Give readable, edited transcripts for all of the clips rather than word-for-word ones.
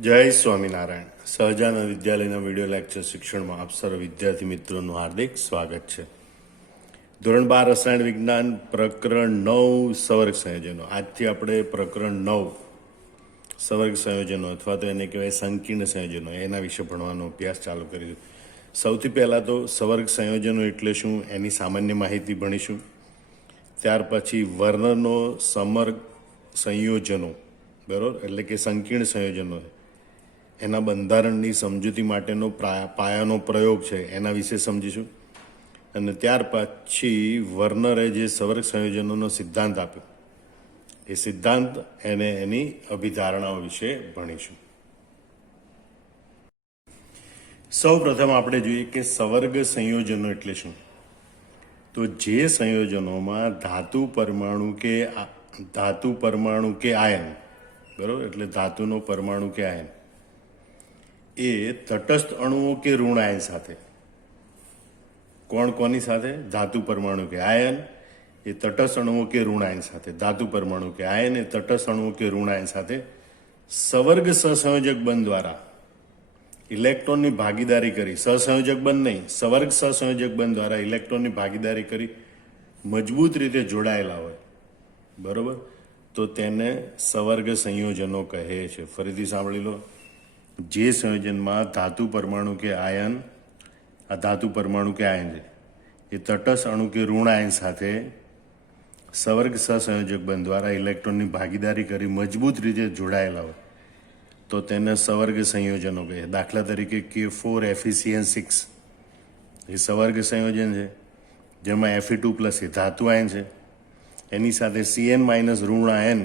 જય સ્વામિનારાયણ. સહજાનંદ વિદ્યાલયના video lecture શિક્ષણમાં આપ સર્વ વિદ્યાર્થી મિત્રોનું હાર્દિક સ્વાગત છે. ધોરણ 12 રસાયણ વિજ્ઞાન પ્રકરણ 9 સવર્ગ સંયોજનો. આજથી આપણે પ્રકરણ 9 સવર્ગ સંયોજનો અથવા તો એને કહેવાય સંકીર્ણ સંયોજનો એના વિશે ભણવાનો અભ્યાસ ચાલુ કરીશું. સૌથી પહેલાં તો સવર્ગ સંયોજનો એટલે શું એની સામાન્ય માહિતી ભણીશું. ત્યાર પછી વર્ણનો સમર્ગ સંયોજનો, બરાબર, એટલે કે સંકીર્ણ સંયોજનો, એના બંધારણની સમજૂતી માટેનો પાયાનો પ્રયોગ છે એના વિશે સમજીશું. અને ત્યાર પછી વર્નરે જે સવર્ગ સંયોજનોનો સિદ્ધાંત આપ્યો એ સિદ્ધાંત એને એની અભિધારણાઓ વિશે ભણીશું. સૌ પ્રથમ આપણે જોઈએ કે સવર્ગ સંયોજનો એટલે શું. તો જે સંયોજનોમાં ધાતુ પરમાણુ કે આયન, બરાબર, એટલે ધાતુનો પરમાણુ કે આયન એ તટસ્થ અણુઓ કે ઋણ આયન સાથે, કોની સાથે? ધાતુ પરમાણુ કે આયન એ તટસ્થ અણુઓ કે ઋણ આયન સાથે, ધાતુ પરમાણુ કે આયન એ તટસ્થ અણુઓ કે ઋણ આયન સાથે સવર્ગ સહસંયોજક બંધ દ્વારા ઇલેક્ટ્રોનની ભાગીદારી કરી, સહસંયોજક બંધ નહીં, સવર્ગ સહસંયોજક બંધ દ્વારા ઇલેક્ટ્રોનની ભાગીદારી કરી મજબૂત રીતે જોડાયેલા હોય, બરોબર, તો તેને સવર્ગ સંયોજનો કહે છે. ફરીથી સાંભળી લો. જે સંયોજનમાં ધાતુ પરમાણુ કે આયન, આ ધાતુ પરમાણુ કે આયન છે એ તટસ્થ અણુ કે ઋણ આયન સાથે સવર્ગ સહસંયોજક બંધ દ્વારા ઇલેક્ટ્રોનની ભાગીદારી કરી મજબૂત રીતે જોડાયેલા હોય તો તેને સવર્ગ સંયોજનો કહે. દાખલા તરીકે K4Fe6 એ સવર્ગ સંયોજન છે જેમાં Fe2+ એ ધાતુ આયન છે, એની સાથે Cn- ઋણ આયન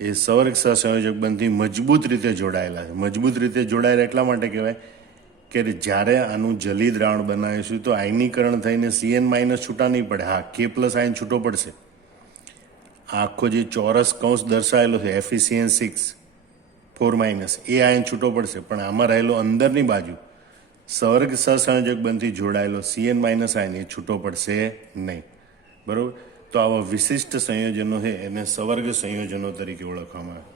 એ સવર્ગ સહસંયોજક બંધથી મજબૂત રીતે જોડાયેલા છે. મજબૂત રીતે જોડાયેલા એટલા માટે કહેવાય કે જ્યારે આનું જલી દ્રાવણ બનાવીશું તો આયનીકરણ થઈને Cn- છૂટા નહીં પડે. હા, K+ આયન છૂટો પડશે. આખો જે ચોરસ કૌંસ દર્શાવેલો છે FeCN6 4- એ આયન છૂટો પડશે, પણ આમાં રહેલો અંદરની બાજુ સવર્ગ સહસંયોજક બંધથી જોડાયેલો Cn- આયન એ છૂટો પડશે નહીં, બરાબર. તો આવા વિશિષ્ટ સંયોજનો છે એને સવર્ગ સંયોજનો તરીકે ઓળખવામાં આવે.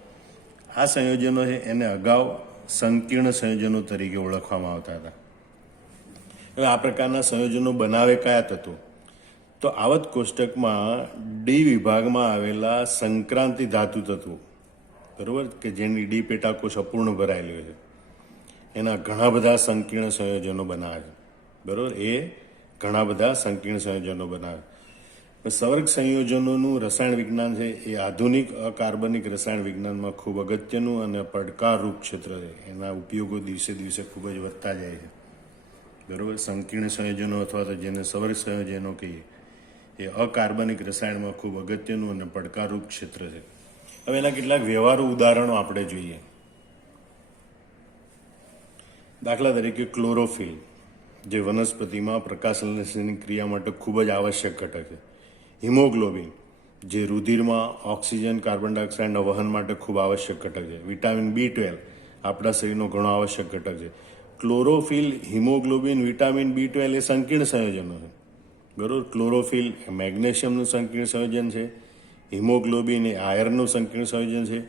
આ સંયોજનો છે એને અગાઉ સંકીર્ણ સંયોજનો તરીકે ઓળખવામાં આવતા હતા. હવે આ પ્રકારના સંયોજનો બનાવે કયા તત્વો? તો આવત કોષ્ટકમાં ડી વિભાગમાં આવેલા સંક્રાંતિ ધાતુ તત્વો, બરાબર, કે જેની ડી પેટાકોષ અપૂર્ણ ભરાયેલી હોય છે, એના ઘણા બધા સંકીર્ણ સંયોજનો બનાવે છે, બરાબર. એ ઘણા બધા સંકીર્ણ સંયોજનો બનાવે. સવર્ગ સંયોજનોનું રસાયણ વિજ્ઞાન છે એ આધુનિક અકાર્બનિક રસાયણ વિજ્ઞાનમાં ખૂબ અગત્યનું અને પડકારરૂપ ક્ષેત્ર છે. એના ઉપયોગો દિવસે દિવસે ખૂબ જ વધતા જાય છે, બરાબર. સંકીર્ણ સંયોજનો અથવા તો જેને સવર્ગ સંયોજનો કહીએ એ અકાર્બનિક રસાયણમાં ખૂબ અગત્યનું અને પડકારરૂપ ક્ષેત્ર છે. હવે એના કેટલાક વ્યવહારુ ઉદાહરણો આપણે જોઈએ. દાખલા તરીકે ક્લોરોફિલ, જે વનસ્પતિમાં પ્રકાશસંશ્લેષણની ક્રિયા માટે ખૂબ જ આવશ્યક ઘટક છે. હિમોગ્લોબિન, જે રુધિરમાં ઓક્સિજન કાર્બન ડાયોક્સાઇડના વહન માટે ખૂબ આવશ્યક ઘટક છે. વિટામિન B12 આપણા શરીરનો ઘણો આવશ્યક ઘટક છે. ક્લોરોફિલ, હિમોગ્લોબિન, વિટામિન B12 એ સંકીર્ણ સંયોજનો છે, બરાબર. ક્લોરોફિલ એ મેગ્નેશિયમનું સંકીર્ણ સંયોજન છે, હિમોગ્લોબિન એ આયર્નનું સંકીર્ણ સંયોજન છે,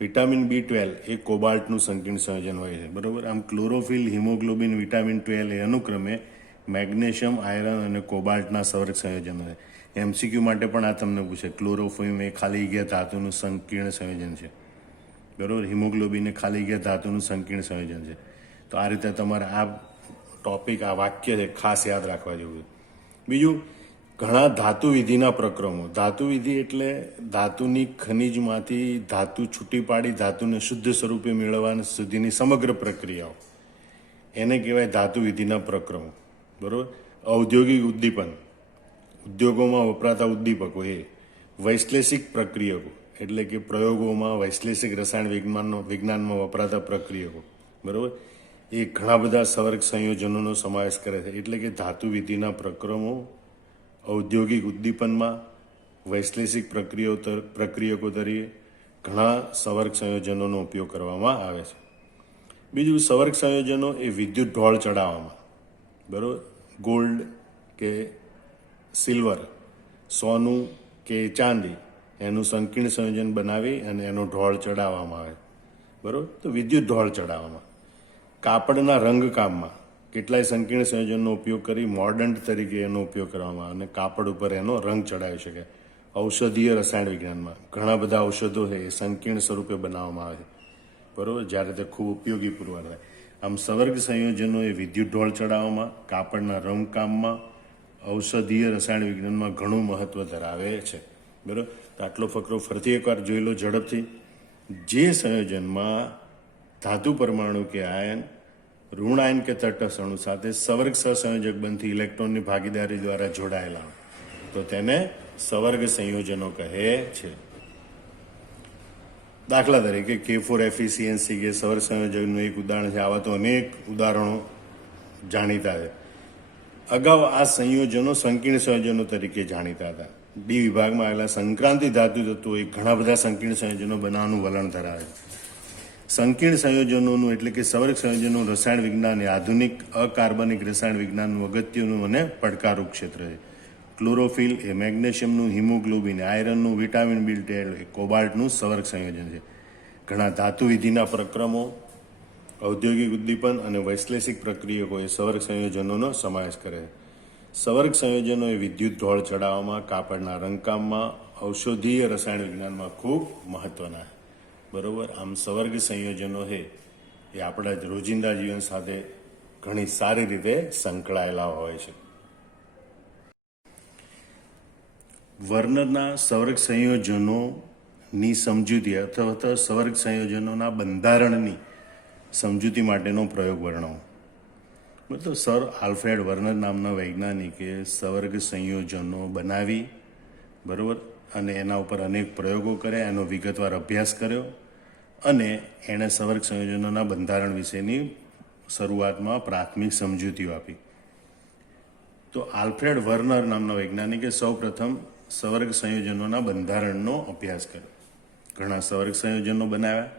વિટામિન B12 એ કોબાલ્ટનું સંકીર્ણ સંયોજન હોય છે, બરાબર. આમ ક્લોરોફિલ, હિમોગ્લોબિન, વિટામિન 12 એ અનુક્રમે મેગ્નેશિયમ, આયરન અને કોબાલ્ટના સવર્ગ સંયોજનો છે. MCQ માટે પણ આ તમને પૂછે. ક્લોરોફિલ એ ખાલી ગયા ધાતુનું સંકીર્ણ સંયોજન છે, બરાબર. હિમોગ્લોબિન એ ખાલી ગયા ધાતુનું સંકીર્ણ સંયોજન છે. તો આ રીતે તમારે આ ટોપિક, આ વાક્ય છે ખાસ યાદ રાખવા જેવું. બીજું, ઘણા ધાતુ વિધિના પ્રક્રમો. ધાતુ વિધિ એટલે ધાતુની ખનિજમાંથી ધાતુ છૂટી પાડી ધાતુને શુદ્ધ સ્વરૂપે મેળવવા સુધીની સમગ્ર પ્રક્રિયાઓ, એને કહેવાય ધાતુ વિધિના પ્રક્રમો, બરાબર. ઔદ્યોગિક ઉદ્દીપન, ઉદ્યોગોમાં વપરાતા ઉદ્દીપકો, એ વૈશ્લેષિક પ્રક્રિયકો એટલે કે પ્રયોગોમાં વૈશ્લેષિક રસાયણ વિજ્ઞાનમાં વપરાતા પ્રક્રિયકો, બરાબર, એ ઘણા બધા સવર્ગ સંયોજનોનો સમાવેશ કરે છે. એટલે કે ધાતુ વિધિના પ્રક્રમો, ઔદ્યોગિક ઉદ્દીપનમાં વૈશ્લેષિક પ્રક્રિયકો તરીકે ઘણા સવર્ગ સંયોજનોનો ઉપયોગ કરવામાં આવે છે. બીજું, સવર્ગ સંયોજનો એ વિદ્યુત ઢોળ ચડાવવામાં, બરાબર, ગોલ્ડ કે સિલ્વર, સોનું કે ચાંદી, એનું સંકીર્ણ સંયોજન બનાવી અને એનો ઢોળ ચડાવવામાં આવે, બરાબર. તો વિદ્યુત ઢોળ ચડાવવામાં, કાપડના રંગકામમાં કેટલાય સંકીર્ણ સંયોજનનો ઉપયોગ કરી મોર્ડન્ટ તરીકે એનો ઉપયોગ કરવામાં આવે અને કાપડ ઉપર એનો રંગ ચડાવી શકે. ઔષધીય રસાયણ વિજ્ઞાનમાં ઘણા બધા ઔષધો છે એ સંકીર્ણ સ્વરૂપે બનાવવામાં આવે છે, બરાબર, જ્યારે તે ખૂબ ઉપયોગી પુરવાર થાય. આમ સવર્ગ સંયોજનો એ વિદ્યુત ઢોળ ચડાવવામાં, કાપડના રંગકામમાં, ઔષધીય રસાયણ વિજ્ઞાનમાં ઘણું મહત્વ ધરાવે છે, બરાબર. તો આટલો ફકરો ફરીથી એકવાર જોઈ લો ઝડપથી. જે સંયોજનમાં ધાતુ પરમાણુ કે આયન ઋણ આયન કે તટસ્થ અણુ સાથે સવર્ગ સહસંયોજક બંધથી ઇલેક્ટ્રોનની ભાગીદારી દ્વારા જોડાયેલા તો તેને સવર્ગ સંયોજનો કહે છે. દાખલા તરીકે K4FeCnC કે સવર્ગ સંયોજકનું એક ઉદાહરણ છે. આવા તો અનેક ઉદાહરણો જાણીતા છે. અગાઉ આ સંયોજનો સંકીર્ણ સંયોજનો તરીકે જાણીતા હતા. ડી વિભાગમાં આવેલા સંક્રાંતિ ધાતુ તત્વો એ ઘણા બધા સંકીર્ણ સંયોજનો બનાવવાનું વલણ ધરાવે છે. સંકીર્ણ સંયોજનોનું એટલે કે સવર્ગ સંયોજનોનું રસાયણ વિજ્ઞાન એ આધુનિક અકાર્બનિક રસાયણ વિજ્ઞાનનું અગત્યનું અને પડકારરૂપ ક્ષેત્ર છે. ક્લોરોફિલ એ મેગ્નેશિયમનું, હિમોગ્લોબિન, આયરનનું, વિટામિન B12 એ કોબાલ્ટનું સવર્ગ સંયોજન છે. ઘણા ધાતુ વિધિના પ્રક્રમો, ઔદ્યોગિક ઉદ્દીપન અને વૈશ્લેષિક પ્રક્રિયકોએ સવર્ગ સંયોજનોનો સમાવેશ કરે છે. સવર્ગ સંયોજનો એ વિદ્યુત ઢોળ ચડાવવામાં, કાપડના રંગકામમાં, ઔષધીય રસાયણ વિજ્ઞાનમાં ખૂબ મહત્વના છે, બરોબર. આમ સવર્ગ સંયોજનો છે એ આપણા રોજિંદા જીવન સાથે ઘણી સારી રીતે સંકળાયેલા હોય છે. વર્નરના સવર્ગ સંયોજનોની સમજૂતી અથવા તો સવર્ગ સંયોજનોના બંધારણની સમજૂતી માટેનો પ્રયોગ વર્ણવો. મતલબ સર આલ્ફ્રેડ વર્નર નામના વૈજ્ઞાનિકે સવર્ગ સંયોજનો બનાવી, બરાબર, અને એના ઉપર અનેક પ્રયોગો કર્યા, એનો વિગતવાર અભ્યાસ કર્યો અને એણે સવર્ગ સંયોજનોના બંધારણ વિશેની શરૂઆતમાં પ્રાથમિક સમજૂતીઓ આપી. તો આલ્ફ્રેડ વર્નર નામના વૈજ્ઞાનિકે સૌ પ્રથમ સવર્ગ સંયોજનોના બંધારણનો અભ્યાસ કર્યો. ઘણા સવર્ગ સંયોજનો બનાવ્યા,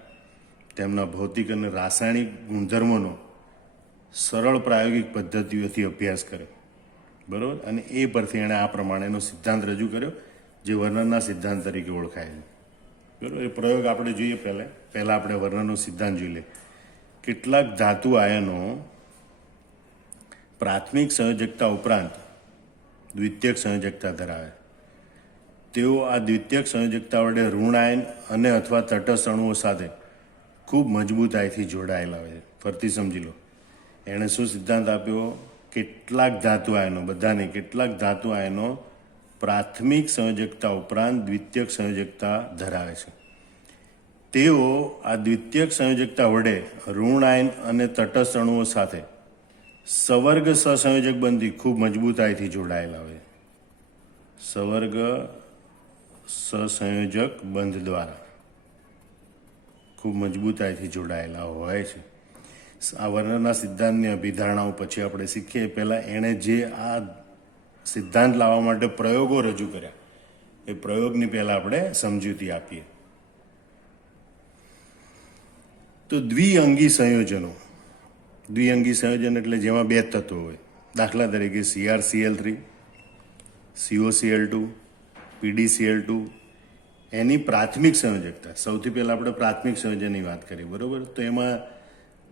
તેમના ભૌતિક અને રાસાયણિક ગુણધર્મોનો સરળ પ્રાયોગિક પદ્ધતિઓથી અભ્યાસ કર્યો, બરાબર, અને એ પરથી એણે આ પ્રમાણેનો સિદ્ધાંત રજૂ કર્યો જે વર્નરના સિદ્ધાંત તરીકે ઓળખાય છે, બરાબર. એ પ્રયોગ આપણે જોઈએ પહેલાં આપણે વર્નરનો સિદ્ધાંત જોઈ લઈએ. કેટલાક ધાતુ આયનો પ્રાથમિક સંયોજકતા ઉપરાંત દ્વિતીયક સંયોજકતા ધરાવે. તેઓ આ દ્વિતીયક સંયોજકતા વડે ઋણ આયન અને અથવા તટસ્થ અણુઓ સાથે ખૂબ મજબૂતાઈથી જોડાયેલા હોય છે. ફરતી સમજી લો. એણે શું સિદ્ધાંત આપ્યો? કેટલાક ધાતુ આયનો, બધાની કેટલાક ધાતુ આયનો પ્રાથમિક સંયોજકતા ઉપરાંત દ્વિતીયક સંયોજકતા ધરાવે છે. તેઓ આ દ્વિતીયક સંયોજકતા વડે ઋણ આયન અને તટસ્થ અણુઓ સાથે સવર્ગ સહસંયોજક બંધથી ખૂબ મજબૂતાઈથી જોડાયેલા હોય. સવર્ગ સહસંયોજક બંધ દ્વારા ખૂબ મજબૂતાઈથી જોડાયેલા હોય છે. આ વર્નરના સિદ્ધાંતની અભિધારણાઓ પછી આપણે શીખીએ. પહેલાં એણે જે આ સિદ્ધાંત લાવવા માટે પ્રયોગો રજૂ કર્યા એ પ્રયોગની પહેલાં આપણે સમજૂતી આપીએ. તો દ્વિઅંગી સંયોજનો, દ્વિઅંગી સંયોજન એટલે જેમાં બે તત્વો હોય. દાખલા તરીકે CrCl3, COCl2, PdCl2. એની પ્રાથમિક સંયોજકતા, સૌથી પહેલાં આપણે પ્રાથમિક સંયોજનની વાત કરી, બરાબર. તો એમાં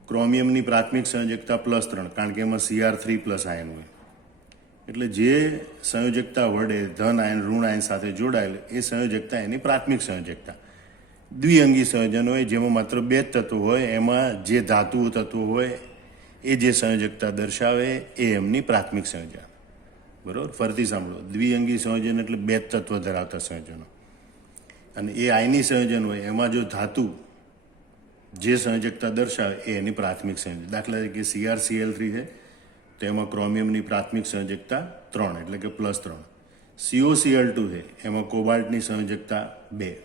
ક્રોમિયમની પ્રાથમિક સંયોજકતા +3, કારણ કે એમાં Cr3+ આયન હોય. એટલે જે સંયોજકતા વડે ધન આયન ઋણ આયન સાથે જોડાયેલ એ સંયોજકતા એની પ્રાથમિક સંયોજકતા. દ્વિઅંગી સંયોજન હોય જેમાં માત્ર બે જ તત્વો હોય, એમાં જે ધાતુ તત્વો હોય એ જે સંયોજકતા દર્શાવે એ એમની પ્રાથમિક સંયોજન, બરાબર. ફરીથી સાંભળો. દ્વિઅંગી સંયોજન એટલે બે જ તત્વ ધરાવતા સંયોજનો. અને એ આયની સંયોજન હોય એમાં જો ધાતુ જે સંયોજકતા દર્શાવે એ એની પ્રાથમિક સંયોજન. દાખલા તરીકે CrCl3 છે તો એમાં ક્રોમિયમની પ્રાથમિક સંયોજકતા 3 એટલે કે +3. COCl2 છે એમાં કોબાલ્ટની સંયોજકતા 2.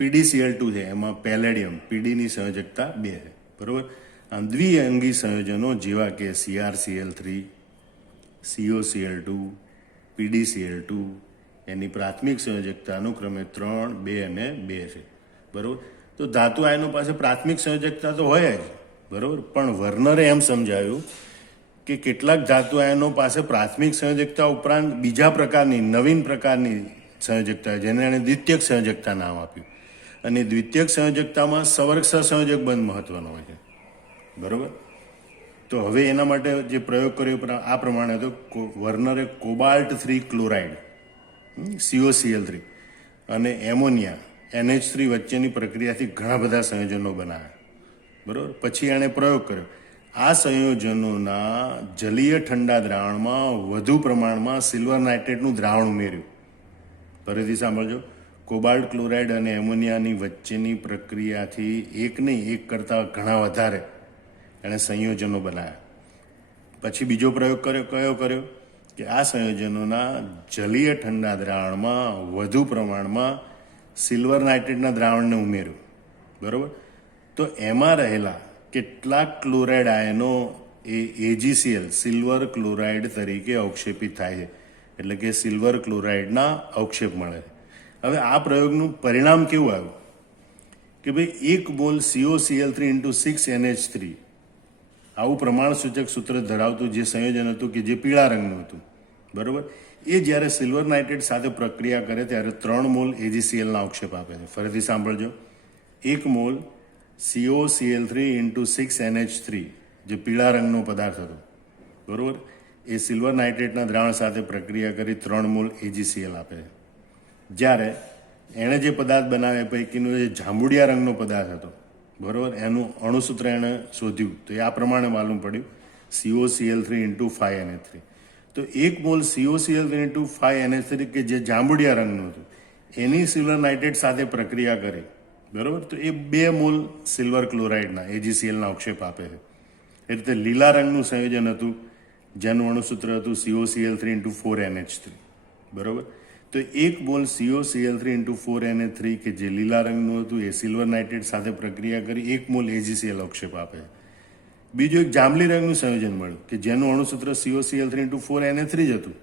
PdCl2 છે એમાં પેલેડિયમ Pdની સંયોજકતા 2 છે, બરાબર. આમ દ્વિઅંગી સંયોજનો જેવા કે CrCl3, COCl2, PdCl2 એની પ્રાથમિક સંયોજકતા અનુક્રમે 3, 2 અને 2 છે, બરાબર. તો ધાતુ આયનો પાસે પ્રાથમિક સંયોજકતા તો હોય જ, બરાબર. પણ વર્નરે એમ સમજાવ્યું કે કેટલાક ધાતુ આયનો પાસે પ્રાથમિક સંયોજકતા ઉપરાંત બીજા પ્રકારની નવીન પ્રકારની સંયોજકતા જેને એણે દ્વિતીયક સંયોજકતા નામ આપ્યું. અને દ્વિતીયક સંયોજકતામાં સવર્ગ સહસંયોજક બંધ મહત્વનો હોય છે. બરોબર. તો હવે એના માટે જે પ્રયોગ કર્યો આ પ્રમાણે હતો. વર્નરે કોબાલ્ટ 3 ક્લોરાઇડ COCl3 અને એમોનિયા NH3 વચ્ચેની પ્રક્રિયાથી ઘણા બધા સંયોજનો બનાવ્યા. બરાબર. પછી એણે પ્રયોગ કર્યો. આ સંયોજનોના જલીય ઠંડા દ્રાવણમાં વધુ પ્રમાણમાં સિલ્વર નાઇટ્રેટનું દ્રાવણ ઉમેર્યું. ફરીથી સાંભળજો. કોબાલ્ટ ક્લોરાઇડ અને એમોનિયાની વચ્ચેની પ્રક્રિયાથી એક નહીં, એક કરતાં ઘણા વધારે એણે સંયોજનો બનાવ્યા. પછી બીજો પ્રયોગ કયો કર્યો કે આ સંયોજનોના જલીય ઠંડા દ્રાવણમાં વધુ પ્રમાણમાં સિલ્વર નાઇટ્રેટના દ્રાવણને ઉમેર્યું. બરાબર. તો એમાં રહેલા કેટલાક ક્લોરાઇડ આયનો એ AgCl સિલ્વર ક્લોરાઇડ તરીકે અવક્ષેપિત થાય છે. એટલે કે સિલ્વર ક્લોરાઇડના અવક્ષેપ મળે છે. હવે આ પ્રયોગનું પરિણામ કેવું આવ્યું કે ભાઈ 1 મોલ COCl3 × 6NH3 આવું પ્રમાણસૂચક સૂત્ર ધરાવતું જે સંયોજન હતું કે જે પીળા રંગનું હતું. બરાબર. એ જ્યારે સિલ્વર નાઇટ્રેટ સાથે પ્રક્રિયા કરે ત્યારે 3 મોલ AgClના અવક્ષેપ આપે છે. ફરીથી સાંભળજો. 1 મોલ COCl3 × 6NH3 જે પીળા રંગનો પદાર્થ હતો. બરાબર. એ સિલ્વર નાઇટ્રેટના દ્રાવણ સાથે પ્રક્રિયા કરી 3 મોલ AgCl આપે છે. જ્યારે એણે જે પદાર્થ બનાવ્યા પૈકીનો જે જાંબુડિયા રંગનો પદાર્થ હતો. બરાબર. એનું અણુસૂત્ર એણે શોધ્યું તો એ આ પ્રમાણે માલુમ પડ્યું COCl3 × 5NH3. તો 1 મોલ COCl3 × 5NH3 કે જે જાંબુડિયા રંગનું હતું એની સિલ્વર નાઇટ્રેટ સાથે પ્રક્રિયા કરી. બરાબર. તો એ 2 મોલ સિલ્વર ક્લોરાઇડના AgClના અવક્ષેપ આપે છે. એ રીતે લીલા રંગનું સંયોજન હતું જેનું અણુસૂત્ર હતું COCl3 × 4NH3. બરાબર. તો 1 મોલ COCl3 × 4NH3 કે જે લીલા રંગનું હતું એ સિલ્વર નાઇટ્રેટ સાથે પ્રક્રિયા કરી 1 મોલ AgCl અવક્ષેપ આપે છે. બીજું એક જાંબલી રંગનું સંયોજન મળ્યું કે જેનું અણુસૂત્ર COCl3 × 4NH3 જ હતું.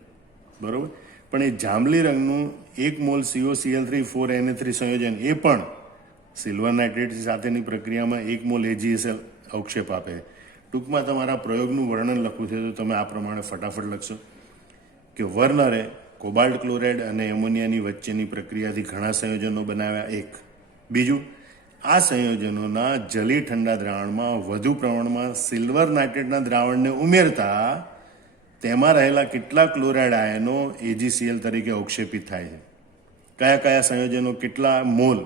બરાબર. પણ એ જાંબલી રંગનું 1 મોલ COCl3 4NH3 સંયોજન એ પણ સિલ્વર નાઇટ્રેટ સાથેની પ્રક્રિયામાં 1 મોલ AgCl અવક્ષેપ આપે છે. ટૂંકમાં તમારા પ્રયોગનું વર્ણન લખવું છે તો તમે આ પ્રમાણે ફટાફટ લખશો કે વર્નરે કોબાલ્ટ ક્લોરાઇડ અને એમોનિયાની વચ્ચેની પ્રક્રિયાથી ઘણા સંયોજનો બનાવ્યા. 1. બીજું, આ સંયોજનોના જલી ઠંડા દ્રાવણમાં વધુ પ્રમાણમાં સિલ્વર નાઇટ્રેટના દ્રાવણને ઉમેરતા તેમાં રહેલા કેટલાક ક્લોરાઇડ આયનો AgCl તરીકે અવક્ષેપિત થાય છે. કયા કયા સંયોજનો કેટલા મોલ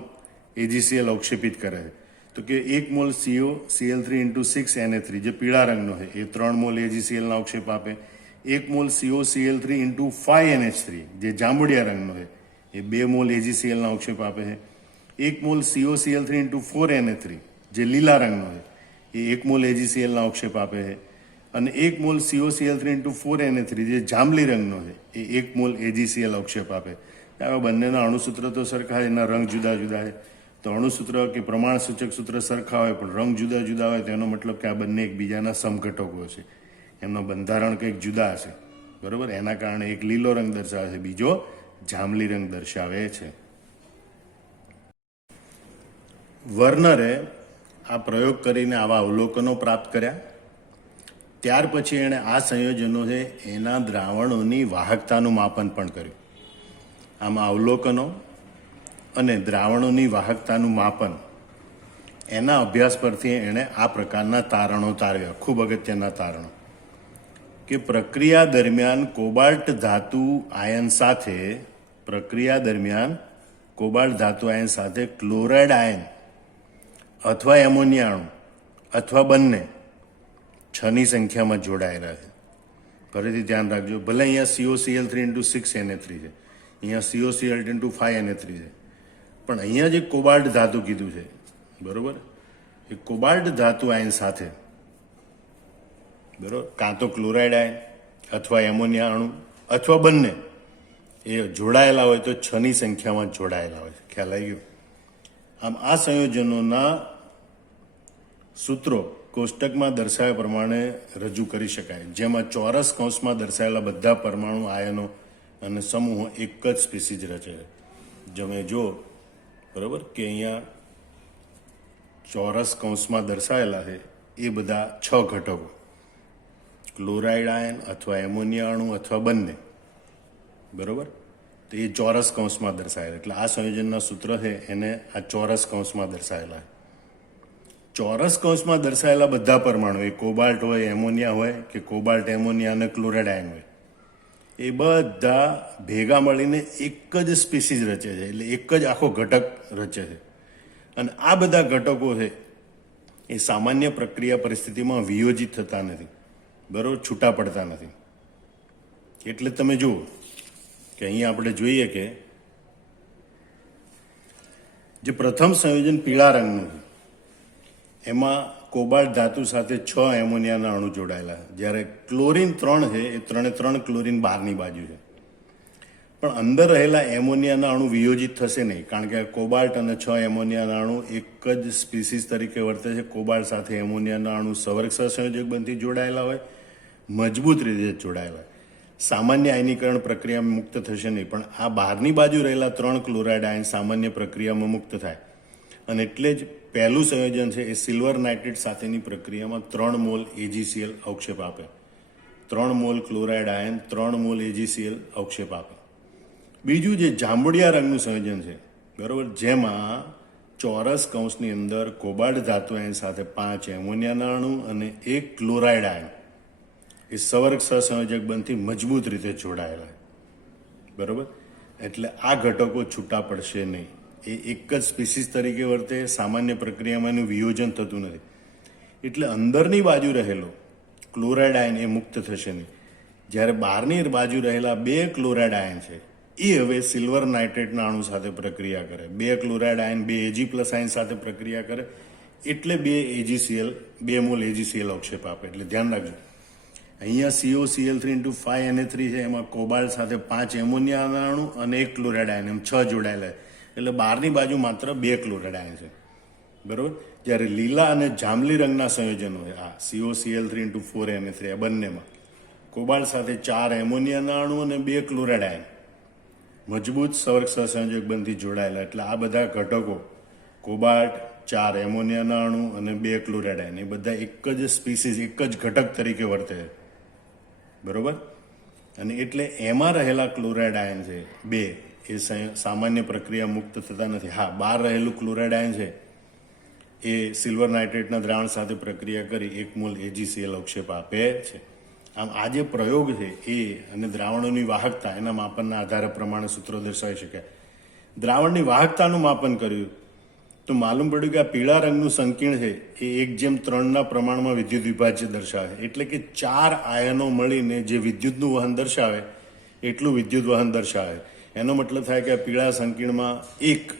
AgCl અવક્ષેપિત કરે છે? તો કે 1 મોલ COCl3 × 6NH3 જે પીળા રંગનો છે એ 3 મોલ AgClના અવક્ષેપ આપે. 1 મોલ COCl3 × 5NH3 જે જાંબુડિયા રંગનો છે એ 2 મોલ AgClના અવક્ષેપ આપે છે. 1 મોલ COCl3 × 4NH3 જે લીલા રંગનો છે એ 1 મોલ AgClના અવક્ષેપ આપે છે. અને 1 મોલ COCl3 × 4NH3 જે જાંબલી રંગનો છે એ 1 મોલ AgCl અવક્ષેપ આપે. આવા બંનેના અણુસૂત્ર તો સરખા, એના રંગ જુદા જુદા છે. તો અણુસૂત્ર કે પ્રમાણસૂચક સૂત્ર સરખા હોય પણ રંગ જુદા જુદા હોય તો એનો મતલબ કે આ બંને એકબીજાના સમઘટકો છે. એમનો બંધારણ કંઈક જુદા છે. બરાબર. એના કારણે એક લીલો રંગ દર્શાવે છે, બીજો જાંબલી રંગ દર્શાવે છે. વર્નરે આ પ્રયોગ કરીને આવા અવલોકનો પ્રાપ્ત કર્યા. ત્યાર પછી એણે આ સંયોજનો છે એના દ્રાવણોની વાહકતાનું માપન પણ કર્યું. આમાં અવલોકનો અને દ્રાવણોની વાહકતાનું માપન એના અભ્યાસ પરથી એણે આ પ્રકારના તારણો તારવ્યા. ખૂબ અગત્યના તારણો કે પ્રક્રિયા દરમિયાન કોબાલ્ટ ધાતુ આયન સાથે ક્લોરાઇડ આયન અથવા એમોનિયા અણુ અથવા બંને 6ની સંખ્યામાં જોડાયેલા છે. ફરીથી ધ્યાન રાખજો. ભલે અહીંયા COCl3 × 6NH3 છે, અહીંયા COCl3 × 5NH3 છે, પણ અહીંયા જે કોબાલ્ટ ધાતુ કીધું છે, બરોબર, એ કોબાલ્ટ ધાતુ આયન સાથે બરોબર કાં તો ક્લોરાઇડ આયન અથવા એમોનિયા અણુ અથવા બંને એ જોડાયેલા હોય તો 6ની સંખ્યામાં જોડાયેલા હોય છે. ખ્યાલ આવી ગયો? આમ આ સંયોજનોના સૂત્રો કોષ્ટકમાં દર્શાવ્યા પ્રમાણે રજૂ કરી શકાય, જેમાં ચોરસ કૌંસમાં દર્શાવેલા બધા પરમાણુ આયનો અને સમૂહો એક જ સ્પીસીઝ રચે છે. તમે જો બરાબર કે અહીંયા ચોરસ કૌંસમાં દર્શાવેલા છે એ બધા 6 ઘટકો, ક્લોરાઇડ આયન અથવા એમોનિયા અણુ અથવા બંને, બરાબર, તો એ ચોરસ કૌંસમાં દર્શાયેલા, એટલે આ સંયોજનના સૂત્ર છે એને આ ચોરસ કૌંસમાં દર્શાયેલા. ચોરસ કૌંસમાં દર્શાયેલા બધા પરમાણુ, એ કોબાલ્ટ હોય, એમોનિયા હોય કે કોબાલ્ટ, એમોનિયા અને ક્લોરાઇડ આયન હોય, એ બધા ભેગા મળીને એક જ સ્પીસીઝ રચે છે, એટલે એક જ આખો ઘટક રચે છે. અને આ બધા ઘટકો છે એ સામાન્ય પ્રક્રિયા પરિસ્થિતિમાં વિયોજિત થતા નથી, બરાબર, છૂટા પડતા નથી. એટલે તમે જુઓ કે અહીંયા આપણે જોઈએ કે જે પ્રથમ સંયોજન પીળા રંગનું છે એમાં કોબાલ્ટ ધાતુ સાથે 6 એમોનિયાના અણુ જોડાયેલા, જ્યારે ક્લોરીન 3 છે એ 3 ક્લોરીન બહારની બાજુ છે. પણ અંદર રહેલા એમોનિયાના અણુ વિયોજિત થશે નહીં, કારણ કે કોબાલ્ટ અને 6 એમોનિયાના અણુ એક જ સ્પીસીસ તરીકે વર્તે છે. કોબાલ્ટ સાથે એમોનિયાના અણુ સવર્ગ સહસંયોજક બંધથી જોડાયેલા હોય, મજબૂત રીતે જોડાયેલા હોય. સામાન્ય આયનીકરણ પ્રક્રિયામાં મુક્ત થશે નહીં, પણ આ બહારની બાજુ રહેલા 3 ક્લોરાઇડ આયન સામાન્ય પ્રક્રિયામાં મુક્ત થાય. અને એટલે જ પહેલું સંયોજન છે એ સિલ્વર નાઇટ્રેટ સાથેની પ્રક્રિયામાં 3 મોલ AgCl અવક્ષેપ આપે, 3 mole chloride ion 3 mole AgCl અવક્ષેપ આપે. બીજું જે જાંબુડિયા રંગનું સંયોજન છે, બરાબર, જેમાં ચોરસ કૌંસની અંદર કોબાલ્ટ ધાતુ આયન સાથે 5 એમોનિયાના અણુ અને 1 ક્લોરાઇડ આયન એ સવર્ગ સહસંયોજક બંધથી મજબૂત રીતે જોડાયેલા, બરાબર. એટલે આ ઘટકો છૂટા પડશે નહીં, એ એક જ સ્પીસીસ તરીકે વર્તે, સામાન્ય પ્રક્રિયામાં એનું વિયોજન થતું નથી. એટલે અંદરની બાજુ રહેલો ક્લોરાઇડ આયન એ મુક્ત થશે નહીં, જ્યારે બહારની બાજુ રહેલા 2 ક્લોરાઇડ આયન છે એ હવે સિલ્વર નાઇટ્રેટના અણુ સાથે પ્રક્રિયા કરે. 2 ક્લોરાઇડ આયન 2 Ag+ આયન સાથે પ્રક્રિયા કરે, એટલે 2 AgCl 2 મોલ AgCl અવક્ષેપ આપે. એટલે ધ્યાન રાખજો, અહીંયા COCl3x5Na3 છે, એમાં કોબાલ્ટ સાથે 5 એમોનિયાના અણુ અને 1 ક્લોરાઇડ આયન, એમ 6 જોડાયેલા, એટલે બહારની બાજુ માત્ર 2 ક્લોરાઇડ આયન છે, બરાબર. જ્યારે લીલા અને જાંબલી રંગના સંયોજનો છે, આ COCl3x4Na3, આ બંનેમાં કોબાલ્ટ સાથે 4 એમોનિયાના અણુ અને 2 ક્લોરાઇડ આયન મજબૂત સવર્ગ સહસંયોજક બંધથી જોડાયેલા. એટલે આ બધા ઘટકો કોબાલ્ટ, 4 એમોનિયાના અણુ અને 2 ક્લોરાઇડ આયન એ બધા એક જ સ્પીસીસ, એક જ ઘટક તરીકે વર્તે છે, બરોબર. અને એટલે એમાં રહેલા ક્લોરાઇડ આયન છે 2 એ સામાન્ય પ્રક્રિયા મુક્ત થતા નથી. હા, બહાર રહેલું ક્લોરાઇડ આયન છે એ સિલ્વર નાઇટ્રેટના દ્રાવણ સાથે પ્રક્રિયા કરી 1 મોલ AgCl અવક્ષેપ આપે છે. આમ આ જે પ્રયોગ છે એ અને દ્રાવણોની વાહકતા એના માપનના આધારે પ્રમાણે સૂત્રો દર્શાવી શકાય. દ્રાવણની વાહકતાનું માપન કર્યું તો માલુમ પડ્યું કે આ પીળા રંગનું સંકીર્ણ છે એ 1:3 પ્રમાણમાં વિદ્યુત વિભાજ્ય દર્શાવે, એટલે કે 4 આયનો મળીને જે વિદ્યુતનું વહન દર્શાવે એટલું વિદ્યુત વહન દર્શાવે. એનો મતલબ થાય કે આ પીળા સંકીર્ણમાં 1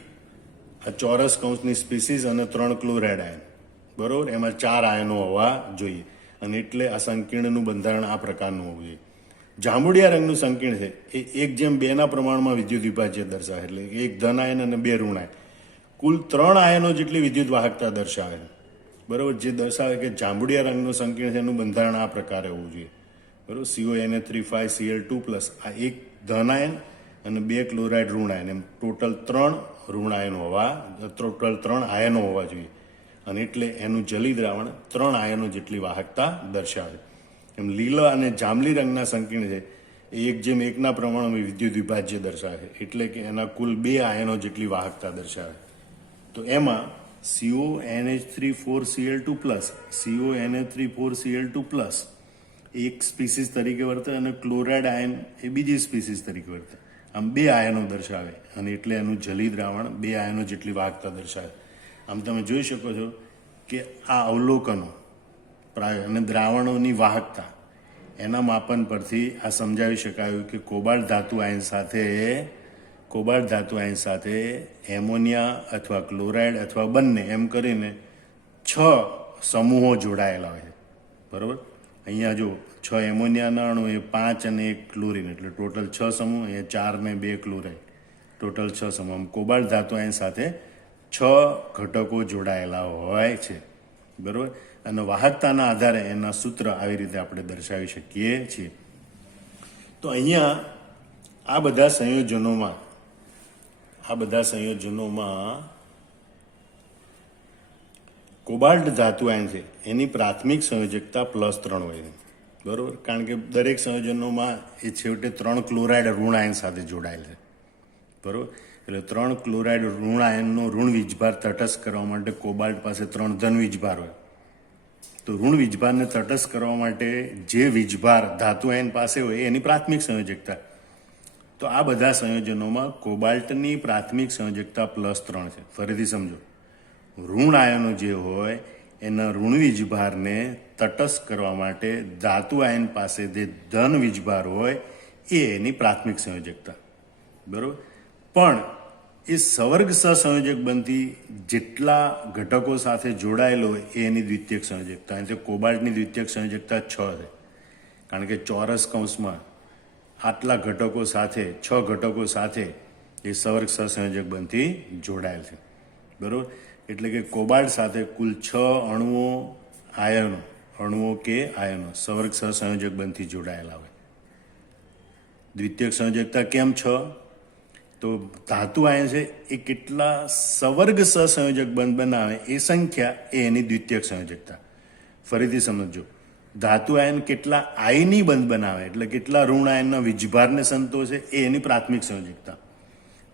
આ ચોરસ કૌંસની સ્પીસીસ અને 3 ક્લોરાઇડ આયન, બરોબર, એમાં 4 આયનો હોવા જોઈએ. અને એટલે આ સંકીર્ણનું બંધારણ આ પ્રકારનું હોવું જોઈએ. જાંબુડિયા રંગનું સંકીર્ણ છે એ 1:2 પ્રમાણમાં વિદ્યુત વિભાજ્ય દર્શાવે, એટલે 1 ધન આયન અને 2 ઋણ આયન, કુલ 3 આયનો જેટલી વિદ્યુત વાહકતા દર્શાવે, બરોબર. જે દર્શાવે કે જાંબુડિયા રંગનું સંકીર્ણ છે એનું બંધારણ આ પ્રકારે હોવું જોઈએ, બરોબર. CONa3 5Cl2+, આ 1 ધન આયન અને 2 ક્લોરાઇડ ઋણ આયન, એમ ટોટલ 3 ઋણ આયનો ટોટલ 3 આયનો હોવા જોઈએ. અને એટલે એનું જલી દ્રાવણ 3 આયનો જેટલી વાહકતા દર્શાવે. એમ લીલા અને જાંબલી રંગના સંકીર્ણ છે એ 1:1 પ્રમાણમાં વિદ્યુત વિભાજ્ય દર્શાવે, એટલે કે એના કુલ 2 આયનો જેટલી વાહકતા દર્શાવે. તો એમાં CONH3 4Cl2+, CONa3 4Cl2+ એક સ્પીસીસ તરીકે વર્તે અને ક્લોરાઇડ આયન એ બીજી સ્પીસીસ તરીકે વર્તે. આમ 2 આયનો દર્શાવે, અને એટલે એનું જલી દ્રાવણ 2 આયનો જેટલી વાહકતા દર્શાવે. આમ તમે જોઈ શકો છો કે આ અવલોકનો અને દ્રાવણોની વાહકતા એના માપન પરથી આ સમજાવી શકાયું કે કોબાલ્ટ ધાતુ આયન સાથે એમોનિયા અથવા ક્લોરાઇડ અથવા બંને એમ કરીને 6 સમૂહો જોડાયેલા હોય છે, બરાબર. અહીંયા જો 6 એમોનિયાના અણુ એ 5 અને 1 ક્લોરીન, એટલે ટોટલ 6 સમૂહ, અહીંયા 4 ને 2 ક્લોરાઇડ, ટોટલ 6 સમૂહ. આમ કોબાલ્ટ ધાતુ આયન સાથે 6 ઘટકો જોડાયેલા હોય છે, બરાબર. અને વાહકતાના આધારે એના સૂત્ર આવી રીતે આપણે દર્શાવી શકીએ છીએ. તો અહીંયા આ બધા સંયોજનોમાં કોબાલ્ટ ધાતુ આયન છે એની પ્રાથમિક સંયોજકતા +3 હોય છે, બરાબર. કારણ કે દરેક સંયોજનોમાં એ છેવટે 3 ક્લોરાઇડ ઋણ આયન સાથે જોડાયેલ છે, બરાબર. એટલે 3 ક્લોરાઇડ ઋણ આયનનો ઋણ વીજભાર તટસ્થ કરવા માટે કોબાલ્ટ પાસે 3 ધન વીજભાર હોય. તો ઋણ વીજભારને તટસ્થ કરવા માટે જે વીજભાર ધાતુ આયન પાસે હોય એની પ્રાથમિક સંયોજકતા. તો આ બધા સંયોજનોમાં કોબાલ્ટની પ્રાથમિક સંયોજકતા +3 છે. ફરીથી સમજો, ઋણ આયનો જે હોય એના ઋણ વીજભારને તટસ્થ કરવા માટે ધાતુ આયન પાસે જે ધન વીજભાર હોય એ એની પ્રાથમિક સંયોજકતા. બરાબર. પણ એ સવર્ગ સહસંયોજક બનતી જેટલા ઘટકો સાથે જોડાયેલો હોય એ એની દ્વિતીયક સંયોજકતા. એટલે કોબાલ્ટની દ્વિતીયક સંયોજકતા 6 છે, કારણ કે ચોરસ કૌંસમાં આટલા ઘટકો સાથે 6 ઘટકો સાથે એ સવર્ગ સહસંયોજક બનતી જોડાયેલ છે. બરાબર. એટલે કે કોબાલ્ટ સાથે કુલ 6 અણુઓ કે આયનો સવર્ગ સહસંયોજક બનથી જોડાયેલા હોય. દ્વિતીયક સંયોજકતા કેમ 6? તો ધાતુ આયન છે એ કેટલા સવર્ગ સહસંયોજક બંધ બનાવે એ સંખ્યા એ એની દ્વિતીયક સંયોજકતા. ફરીથી સમજો, ધાતુ આયન કેટલા આયની બંધ બનાવે એટલે કેટલા ઋણ આયનના વીજભારને સંતોષે એ એની પ્રાથમિક સંયોજકતા.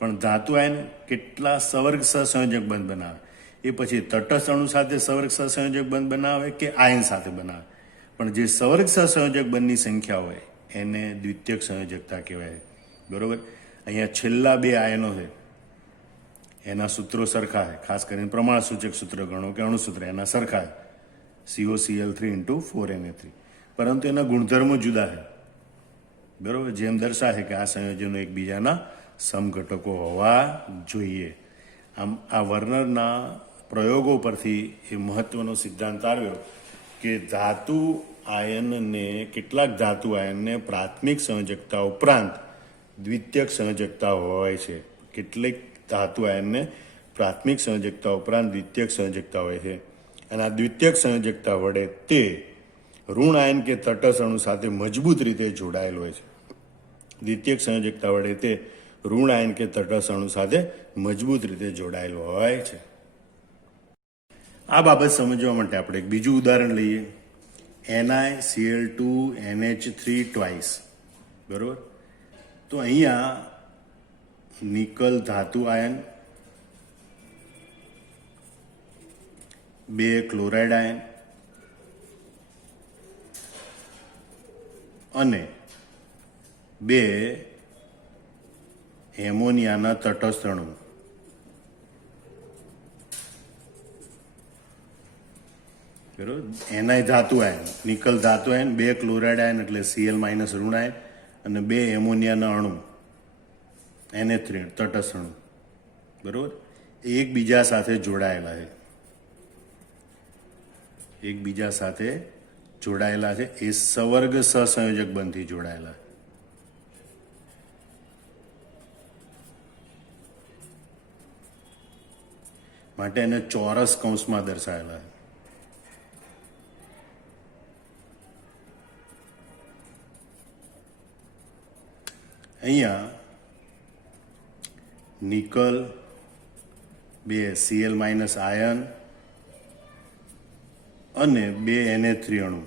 પણ ધાતુ આયન કેટલા સવર્ગ સહસંયોજક બંધ બનાવે એ પછી તટસ્થ અણુ સાથે સવર્ગ સહસંયોજક બંધ બનાવે કે આયન સાથે બનાવે. પણ જે સવર્ગ સહસંયોજક બંધની સંખ્યા હોય એને દ્વિતીયક સંયોજકતા કહેવાય. બરાબર. અહીંયા છેલ્લા 2 આયનો છે એના સૂત્રો સરખા છે, ખાસ કરીને પ્રમાણ સૂચક સૂત્ર ગણો કે અણુસૂત્ર એના સરખા છે, COCl3 × 4Na3, પરંતુ એના ગુણધર્મો જુદા છે. બરાબર. જેમ દર્શાવે કે આ સંયોજનો એકબીજાના સમઘટકો હોવા જોઈએ. આમ આ વર્નરના પ્રયોગો પરથી એ મહત્વનો સિદ્ધાંત આવ્યો કે કેટલાક ધાતુ આયનને પ્રાથમિક સંયોજકતા ઉપરાંત દ્વિતીયક સંયોજકતા હોય છે. કેટલીક ધાતુ આયનને પ્રાથમિક સંયોજકતા ઉપરાંત દ્વિતીયક સંયોજકતા હોય છે. અને આ દ્વિતીયક સંયોજકતા વડે તે ઋણ આયન કે તટસ્થ અણુ સાથે મજબૂત રીતે જોડાયેલ હોય છે. દ્વિતીયક સંયોજકતા વડે તે ઋણ આયન કે તટસ્થ અણુ સાથે મજબૂત રીતે જોડાયેલ હોય છે. આ બાબત સમજવા માટે આપણે એક બીજું ઉદાહરણ લઈએ. NiCl2NH3 twice. બરાબર. તો અહીંયા નિકલ ધાતુ આયન, 2 ક્લોરાઇડ આયન અને 2 એમોનિયાના તટસ્થ અણુ. બરાબર. Ni ધાતુ આયન, નિકલ ધાતુ આયન, 2 ક્લોરાઇડ આયન એટલે Cl- ઋણ આયન અને 2 એમોનિયાના અણુ Na3 તટસ્થ અણુ. બરાબર. એકબીજા સાથે જોડાયેલા છે. એ સવર્ગ સહસંયોજક બંધથી જોડાયેલા. માટે એને ચોરસ કૌંસમાં દર્શાવેલા છે. અહીંયા નિકલ, 2 Cl- આયન અને 2 Na3 અણુ,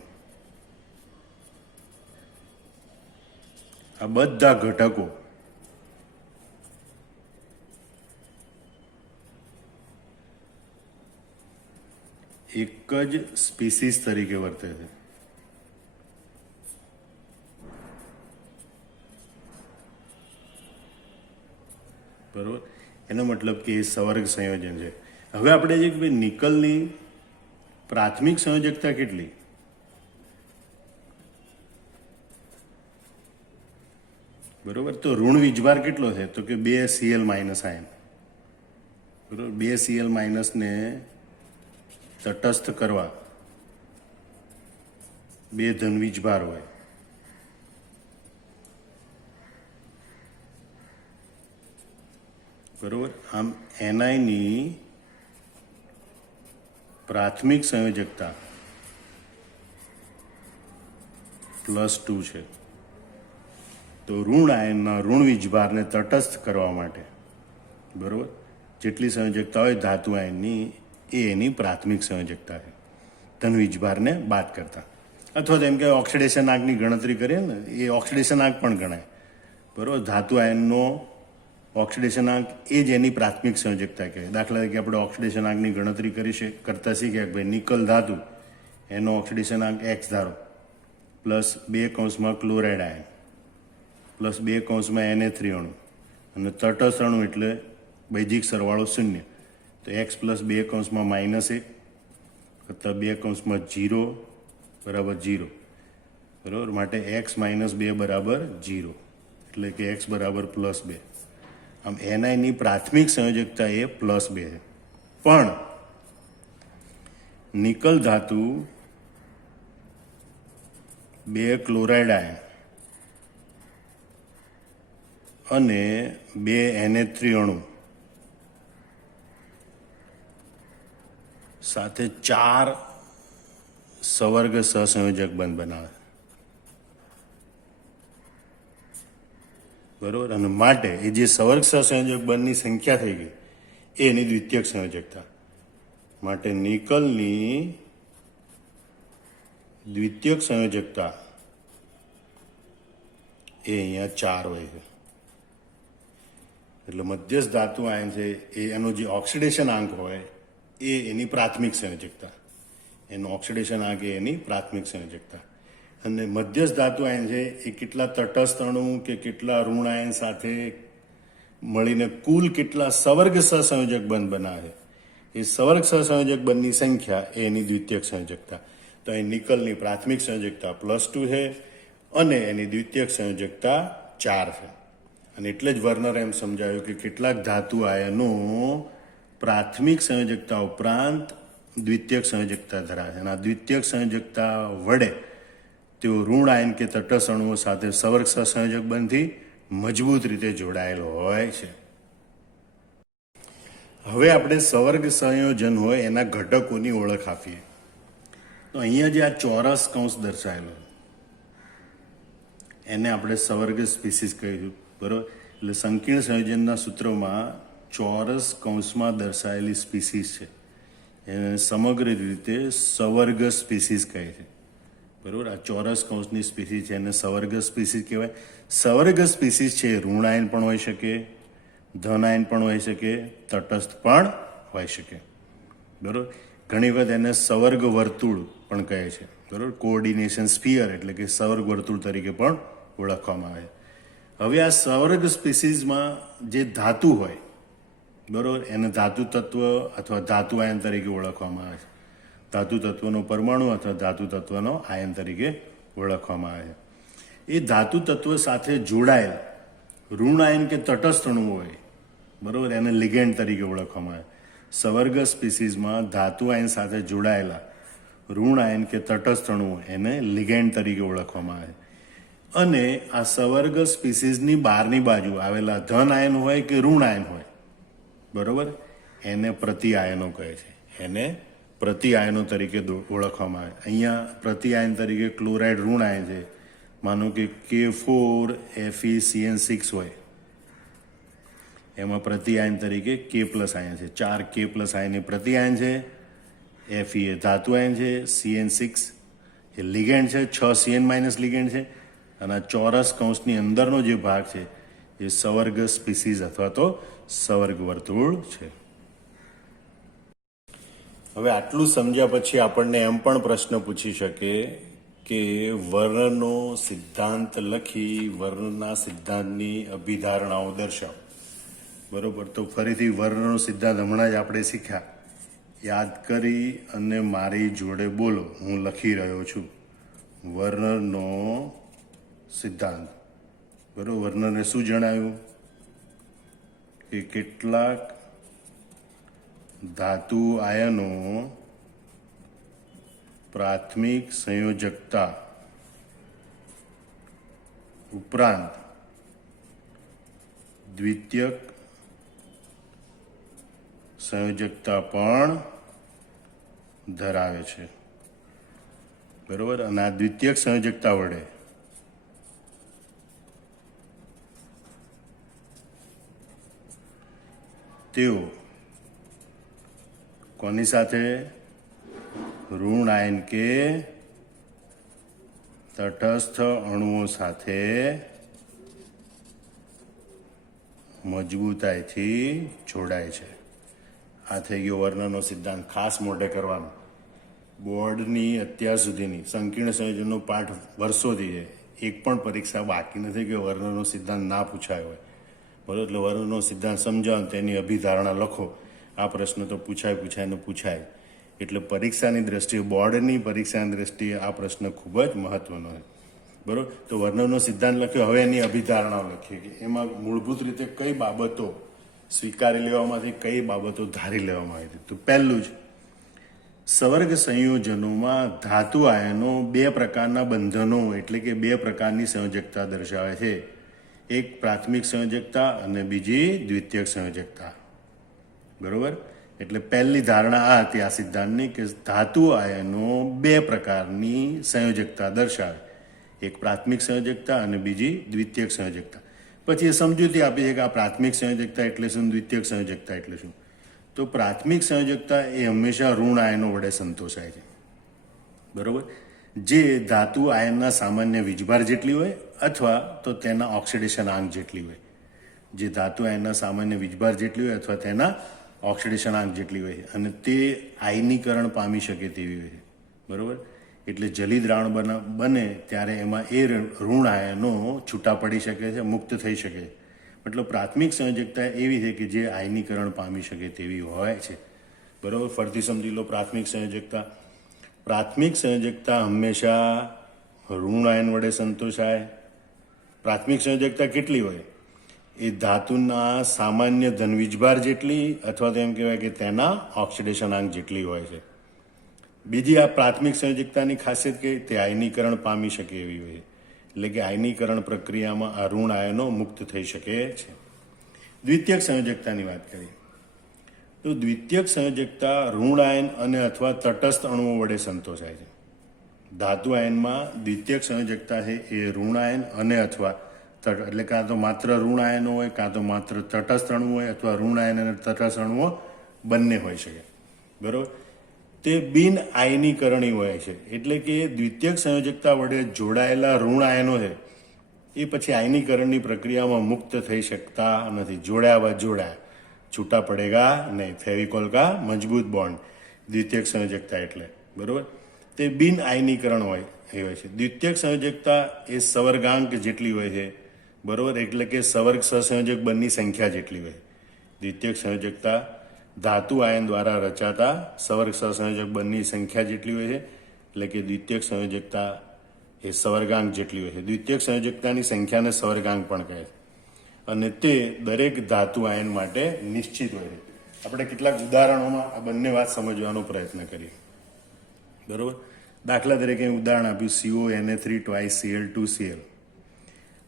આ બધા ઘટકો એક જ સ્પીસીસ તરીકે વર્તે છે. બરોબર. એનો મતલબ કે એ સવર્ગ સંયોજન છે. હવે આપણે જે કે નિકલની પ્રાથમિક સંયોજકતા કેટલી? બરોબર. તો ઋણ વીજભાર કેટલો છે? તો કે 2 Cl- આયન. બરોબર. 2 Cl- ને તટસ્થ કરવા 2 ધન વીજભાર હોય. બરોબર. આમ Ni પ્રાથમિક સંયોજકતા +2 છે. તો ઋણ આયનના ઋણ વીજભારને તટસ્થ કરવા માટે બરોબર જેટલી સંયોજકતા હોય ધાતુ આયનની એ એની પ્રાથમિક સંયોજકતા છે, ધન વીજભારને બાદ કરતા. અથવા તો એમ કે ઓક્સિડેશન આંકની ગણતરી કરીએ ને, એ ઓક્સિડેશન આંક પણ ગણાય. બરોબર. ધાતુ આયનનો ઓક્સિડેશનાંક એ જ એની પ્રાથમિક સંયોજકતા કહેવાય. દાખલા તરીકે આપણે ઓક્સિડેશનાંકની ગણતરી કરતા શીખ્યા કે ભાઈ નિકલ ધાતુ એનો ઓક્સિડેશનાંક એક્સ ધારો, પ્લસ 2 કૌંસમાં ક્લોરાઇડ આયન, પ્લસ 2 કૌંસમાં Na3 અણુ, અને તટસ્થ અણુ એટલે બૈજિક સરવાળો 0. તો એક્સ પ્લસ 2 કૌંસમાં -1 વત્તા 2 કૌંસમાં 0 બરાબર 0. બરાબર, માટે એક્સ માઇનસ 2 બરાબર 0, એટલે કે એક્સ બરાબર +2. આમ એનઆઈની પ્રાથમિક સંયોજકતા એ +2 છે. પણ નિકલ ધાતુ 2 ક્લોરાઇડ આયન અને 2 Na3 અણુ સાથે 4 સવર્ગ સહસંયોજક બંધ બનાવે. બરાબર, અને માટે એ જે સવર્ગ સહસંયોજક બંધની સંખ્યા થઈ ગઈ એ એની દ્વિતીયક સંયોજકતા. માટે નિકલની દ્વિતીયક સંયોજકતા એ અહીંયા 4 હોય છે. એટલે મધ્યસ્થ ધાતુ આયન છે એ એનો જે ઓક્સિડેશન આંક હોય એ એની પ્રાથમિક સંયોજકતા, એનો ઓક્સિડેશન આંક એ એની પ્રાથમિક સંયોજકતા. અને મધ્યસ્થ ધાતુ આયન છે એ કેટલા તટસ્થ અણુ કે કેટલા ઋણ આયન સાથે મળીને કુલ કેટલા સવર્ગ સહસંયોજક બંધ બનાવે, એ સવર્ગ સહસંયોજક બંધની સંખ્યા એ એની દ્વિતીયક સંયોજકતા. તો અહીં નિકલની પ્રાથમિક સંયોજકતા +2 છે અને એની દ્વિતીયક સંયોજકતા 4 છે. અને એટલે જ વર્નરે એમ સમજાવ્યું કે કેટલાક ધાતુ આયનો પ્રાથમિક સંયોજકતા ઉપરાંત દ્વિતીયક સંયોજકતા ધરાવે છે, અને આ દ્વિતીયક સંયોજકતા વડે તેઓ ઋણ આયન કે તટસ્થ અણુઓ સાથે સવર્ગ સહસંયોજક બંધથી મજબૂત રીતે જોડાયેલો હોય છે. હવે આપણે સવર્ગ સંયોજન હોય એના ઘટકોની ઓળખ આપીએ. તો અહીંયા જે આ ચોરસ કૌંસ દર્શાવેલો એને આપણે સવર્ગ સ્પીસીસ કહીશું. બરાબર, એટલે સંકીર્ણ સંયોજનના સૂત્રોમાં ચોરસ કૌંસમાં દર્શાવેલી સ્પીસીસ છે એને સમગ્ર રીતે સવર્ગ સ્પીસીસ કહે છે. બરાબર, આ ચોરસ કૌંસની સ્પીસીસ છે એને સવર્ગ સ્પીસીસ કહેવાય. સવર્ગ સ્પીસીસ છે ઋણ આયન પણ હોઈ શકે, ધન આયન પણ હોઈ શકે, તટસ્થ પણ હોઈ શકે. બરાબર, ઘણી વખત એને સવર્ગ વર્તુળ પણ કહે છે. બરાબર, કોઓર્ડિનેશન સ્ફિયર એટલે કે સવર્ગ વર્તુળ તરીકે પણ ઓળખવામાં આવે. હવે આ સવર્ગ સ્પીસીસમાં જે ધાતુ હોય, બરાબર, એને ધાતુ તત્વ અથવા ધાતુ આયન તરીકે ઓળખવામાં આવે છે. ધાતુ તત્વનો પરમાણુ અથવા ધાતુ તત્વનો આયન તરીકે ઓળખવામાં આવે છે. એ ધાતુ તત્વ સાથે જોડાયેલ ઋણ આયન કે તટસ્થ અણુ હોય, બરાબર, એને લિગેન્ડ તરીકે ઓળખવામાં આવે. સવર્ગ સ્પીસીસમાં ધાતુ આયન સાથે જોડાયેલા ઋણ આયન કે તટસ્થ અણુ એને લિગેન્ડ તરીકે ઓળખવામાં આવે. અને આ સવર્ગ સ્પીસીસની બહારની બાજુ આવેલા ધન આયન હોય કે ઋણ આયન હોય, બરાબર, એને પ્રતિ આયનો કહે છે. એને પ્રતિ આયનો તરીકે ઓળખવામાં આવે. અહીંયા પ્રતિ આયન તરીકે ક્લોરાઇડ ઋણ આયન છે. માનો કે K4FeCN6 હોય, એમાં પ્રતિ આયન તરીકે K+ આયન છે. 4 K+ આયન એ પ્રતિ આયન છે, Fe એ ધાતુ આયન છે, CN6 એ લિગેન્ડ છે, 6 CN- લિગેન્ડ છે. અને આ ચોરસ કૌંસની અંદરનો જે ભાગ છે એ સવર્ગ સ્પીસીસ અથવા તો સવર્ગ વર્તુળ છે. હવે આટલું સમજ્યા પછી આપણને એમ પણ પ્રશ્ન પૂછી શકે કે વર્ણનો સિદ્ધાંત લખી વર્ણના સિદ્ધાંતની અભિધારણાઓ દર્શાવો. બરોબર, તો ફરીથી વર્ણનો સિદ્ધાંત હમણાં જ આપણે શીખ્યા, યાદ કરી અને મારી જોડે બોલો. હું લખી રહ્યો છું વર્ણનો સિદ્ધાંત. બરોબર, વર્ણને શું જણાવ્યું કે કેટલાક ધાતુ આયનો પ્રાથમિક સંયોજકતા ઉપરાંત દ્વિતીયક સંયોજકતા પણ ધરાવે છે. બરોબર, અને આ દ્વિતીયક સંયોજકતા વડે તેઓ કોની સાથે ઋણ આયન કે તટસ્થ અણુઓ સાથે મજબૂતાઈથી જોડાય છે. આ થઈ ગયો વર્ણનો સિદ્ધાંત. ખાસ મોઢે કરવાનો. બોર્ડની અત્યાર સુધીની સંકીર્ણ સંયોજનનો પાઠ વર્ષોથી છે. એક પણ પરીક્ષા બાકી નથી કે વર્ણનો સિદ્ધાંત ના પૂછાયો હોય. બરાબર, એટલે વર્ણનો સિદ્ધાંત સમજાવો તેની અભિધારણા લખો. આ પ્રશ્ન તો પૂછાય. એટલે પરીક્ષાની દ્રષ્ટિએ, બોર્ડની પરીક્ષાની દ્રષ્ટિએ આ પ્રશ્ન ખૂબ જ મહત્વનો છે. બરાબર, તો વર્ણનો સિદ્ધાંત લખ્યો. હવે એની અભિધારણાઓ લખીએ કે એમાં મૂળભૂત રીતે કઈ બાબતો સ્વીકારી લેવામાંથી કઈ બાબતો ધારી લેવામાં આવી હતી. તો પહેલું જ, સવર્ગ સંયોજનોમાં ધાતુ આયનો બે પ્રકારના બંધનો એટલે કે બે પ્રકારની સંયોજકતા દર્શાવે છે. એક પ્રાથમિક સંયોજકતા અને બીજી દ્વિતીયક સંયોજકતા. બરોબર, એટલે પહેલી ધારણા આ હતી આ સિદ્ધાંતની કે ધાતુ આયનો બે પ્રકારની સંયોજકતા દર્શાવે. એક પ્રાથમિક સંયોજકતા અને બીજી દ્વિતીયક સંયોજકતા. પછી એ સમજૂતી આપી છે કે આ પ્રાથમિક સંયોજકતા એટલે શું, દ્વિતીયક સંયોજકતા એટલે શું. તો પ્રાથમિક સંયોજકતા એ હંમેશા ઋણ આયનો વડે સંતોષાય છે. બરોબર, જે ધાતુ આયનના સામાન્ય વીજભાર જેટલી હોય અથવા તો તેના ઓક્સિડેશન આંક જેટલી હોય. જે ધાતુ આયનના સામાન્ય વીજભાર જેટલી હોય અથવા તેના ઓક્સિડેશન આંક જેટલી હોય અને તે આયનીકરણ પામી શકે તેવી હોય. બરોબર, એટલે જલી દ્રાવણ બને ત્યારે એમાં એ ઋણ આયનો છૂટા પડી શકે છે, મુક્ત થઈ શકે છે. મતલબ પ્રાથમિક સંયોજકતા એવી છે કે જે આયનીકરણ પામી શકે તેવી હોય છે. બરાબર, ફરીથી સમજી લો. પ્રાથમિક સંયોજકતા હંમેશા ઋણ આયન વડે સંતોષાય. પ્રાથમિક સંયોજકતા કેટલી હોય? એ ધાતુના સામાન્ય ધનવીજભાર જેટલી અથવા તો એમ કહેવાય કે તેના ઓક્સિડેશન આંક જેટલી હોય છે. બીજી આ પ્રાથમિક સંયોજકતાની ખાસિયત કે તે આયનીકરણ પામી શકે એવી હોય. એટલે કે આયનીકરણ પ્રક્રિયામાં આ ઋણ આયનો મુક્ત થઈ શકે છે. દ્વિતીયક સંયોજકતાની વાત કરીએ તો દ્વિતીયક સંયોજકતા ઋણ આયન અને અથવા તટસ્થ અણુઓ વડે સંતોષાય છે. ધાતુ આયનમાં દ્વિતીયક સંયોજકતા છે એ ઋણ આયન અને અથવા એટલે કાં તો માત્ર ઋણ આયનો હોય, કાં તો માત્ર તટસ્થ અણુ હોય, અથવા ઋણ આયન અને તટસ્થ અણુઓ બંને હોઈ શકે. બરાબર, તે બિન આયનીકરણી હોય છે. એટલે કે દ્વિતીયક સંયોજકતા વડે જોડાયેલા ઋણ આયનો છે એ પછી આયનીકરણની પ્રક્રિયામાં મુક્ત થઈ શકતા નથી. જોડાયા છૂટા પડેગા નહીં. ફેવિકોલ કા મજબૂત બોન્ડ દ્વિતીયક સંયોજકતા એટલે. બરોબર, તે બિન આયનીકરણ હોય છે. દ્વિતીયક સંયોજકતા એ સવર્ગાંક જેટલી હોય છે. બરોબર, એટલે કે સવર્ગ સહસંયોજક બંધની સંખ્યા જેટલી હોય. દ્વિતીયક સંયોજકતા ધાતુ આયન દ્વારા રચાતા સવર્ગ સહસંયોજક બંધની સંખ્યા જેટલી હોય છે. એટલે કે દ્વિતીયક સંયોજકતા એ સવર્ગાંક જેટલી હોય છે. દ્વિતીયક સંયોજકતાની સંખ્યાને સવર્ગાંક પણ કહે છે અને તે દરેક ધાતુ આયન માટે નિશ્ચિત હોય છે. આપણે કેટલાક ઉદાહરણોમાં આ બંને વાત સમજવાનો પ્રયત્ન કરીએ. બરોબર, દાખલા તરીકે ઉદાહરણ આપ્યું CONA3 2 Cl2Cl.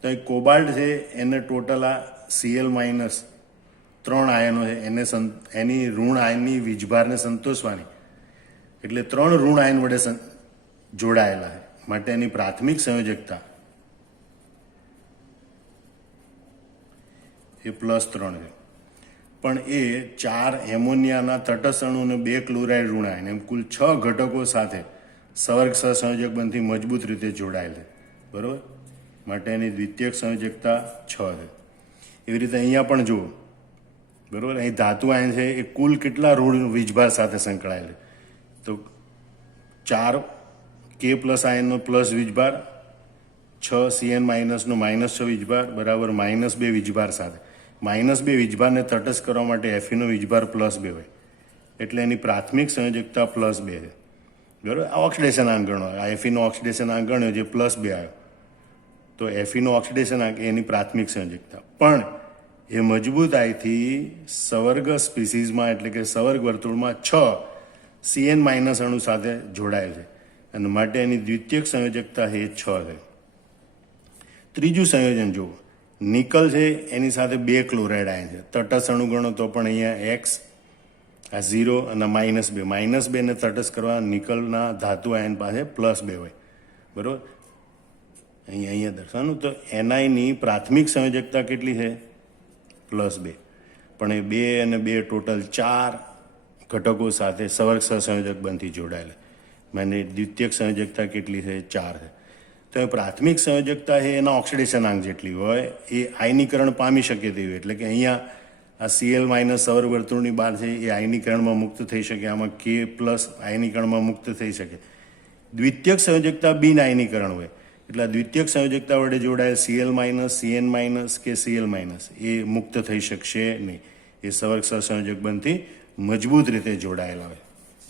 તો એ કોબાલ્ટ છે એને ટોટલ આ Cl માઇનસ 3 આયનો છે એની ઋણ આયનની વીજભારને સંતોષવાની. એટલે 3 ઋણ આયન વડે જોડાયેલા છે માટે એની પ્રાથમિક સંયોજકતા એ +3 છે. પણ એ 4 એમોનિયાના તટસ્થ અણુ અને 2 ક્લોરાઇડ ઋણ આયન એમ કુલ 6 ઘટકો સાથે સવર્ગ સહસંયોજક બંધથી મજબૂત રીતે જોડાયેલ છે. બરોબર, માટે એની દ્વિતીયક સંયોજકતા 6 છે. એવી રીતે અહીંયા પણ જુઓ. બરોબર, અહીં ધાતુ આયન છે એ કુલ કેટલા ઋણ વીજભાર સાથે સંકળાયેલ છે? તો 4 K પ્લસ આયનનો પ્લસ વીજભાર, 6 Cn માઇનસનો -6 વીજભાર બરાબર -2 વીજભાર સાથે. -2 વીજભારને તટસ્થ કરવા માટે Feનો વીજભાર +2 હોય એટલે એની પ્રાથમિક સંયોજકતા +2 છે. બરાબર, આ ઓક્સિડેશન આંક ગણો. આ Feનો ઓક્સિડેશન આંક ગણ્યો જે +2 આવ્યો તો Feનો ઓક્સિડેશન આંક એની પ્રાથમિક સંયોજકતા. પણ એ મજબૂતાઈથી સવર્ગ સ્પીસીઝમાં એટલે કે સવર્ગ વર્તુળમાં 6 Cn માઇનસ અણુ સાથે જોડાયેલ છે અને માટે એની દ્વિતીયક સંયોજકતા એ 6 છે. ત્રીજું સંયોજન જુઓ. નિકલ છે એની સાથે 2 ક્લોરાઇડ આયન છે. તટસ્થ અણુ ગણો તો પણ અહીંયા X આ 0 અને -2 ને તટસ્થ કરવા નિકલના ધાતુ આયન પાસે +2 હોય. બરાબર, અહીંયા દર્શાવવાનું. તો Niની પ્રાથમિક સંયોજકતા કેટલી છે? +2. પણ એ 2 અને 2 ટોટલ 4 ઘટકો સાથે સવર્ગ સહસંયોજક બંધથી જોડાયેલા. મને દ્વિતીયક સંયોજકતા કેટલી છે? 4 છે. તો એ પ્રાથમિક સંયોજકતા છે એના ઓક્સિડેશનાંક જેટલી હોય એ આયનીકરણ પામી શકે તેવી, એટલે કે અહીંયા આ Cl માઇનસ સૌર વર્તુળની બહાર છે એ આયનીકરણમાં મુક્ત થઈ શકે, આમાં K પ્લસ આયનીકરણમાં મુક્ત થઈ શકે. દ્વિતીયક સંયોજકતા બિન આયનીકરણ હોય એટલે દ્વિતીયક સંયોજકતા વડે જોડાયેલ Cl માઇનસ, Cn માઇનસ કે Cl માઇનસ એ મુક્ત થઈ શકશે નહીં. એ સવર્ગ સહસંયોજક બંધથી મજબૂત રીતે જોડાયેલા હોય.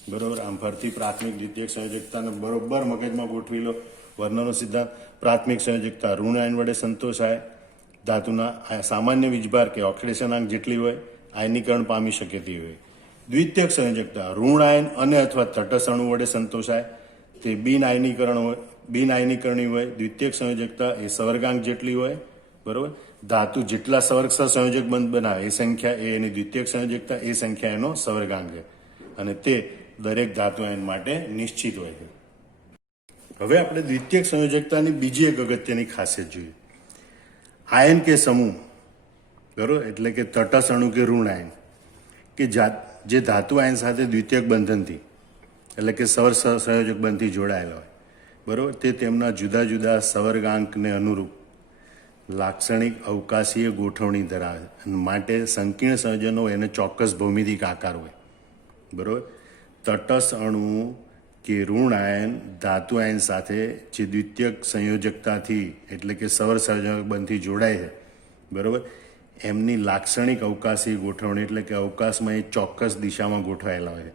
બરોબર. આમ ફરતી પ્રાથમિક દ્વિતીયક સંયોજકતાને બરોબર મગજમાં ગોઠવી લો. વર્નરનો સિદ્ધાંત: પ્રાથમિક સંયોજકતા ઋણ આયન વડે સંતોષાય, ધાતુના સામાન્ય વીજભાર કે ઓક્સિડેશનાંક જેટલી હોય, આયનીકરણ પામી શકે તેવી હોય. દ્વિતીયક સંયોજકતા ઋણ આયન અને અથવા તટસ્થ અણુ વડે સંતોષાય, તે બિન આયનીકરણી હોય. દ્વિતીયક સંયોજકતા એ સવર્ગાંક જેટલી હોય. બરોબર. ધાતુ જેટલા સવર્ગ સંયોજક બંધ બનાવે એ સંખ્યા એ એની દ્વિતીયક સંયોજકતા, એ સંખ્યા એનો સવર્ગાંક છે અને તે દરેક ધાતુ આયન માટે નિશ્ચિત હોય છે. હવે આપણે દ્વિતીયક સંયોજકતાની બીજી એક અગત્યની ખાસિયત જોઈએ. આયન કે સમૂહ, બરોબર, એટલે કે તટસ્થ અણુ કે ઋણ આયન કે જે ધાતુ આયન સાથે દ્વિતીયક બંધનથી એટલે કે સવર્ગ સંયોજક બંધથી જોડાયેલા હોય, બરોબર, તે તેમના જુદા જુદા સવર્ગાંકને અનુરૂપ લાક્ષણિક અવકાશીય ગોઠવણી ધરાવે માટે સંકીર્ણ સંયોજનો એને ચોક્કસ ભૌમિતિક આકાર હોય. બરોબર. તટસ્થ અણુ કે ઋણ આયન ધાતુ આયન સાથે જે દ્વિતીયક સંયોજકતાથી એટલે કે સવર સંયોજક બંધથી જોડાય છે, બરોબર, એમની લાક્ષણિક અવકાશી ગોઠવણી એટલે કે અવકાશમાં એ ચોક્કસ દિશામાં ગોઠવાયેલા હોય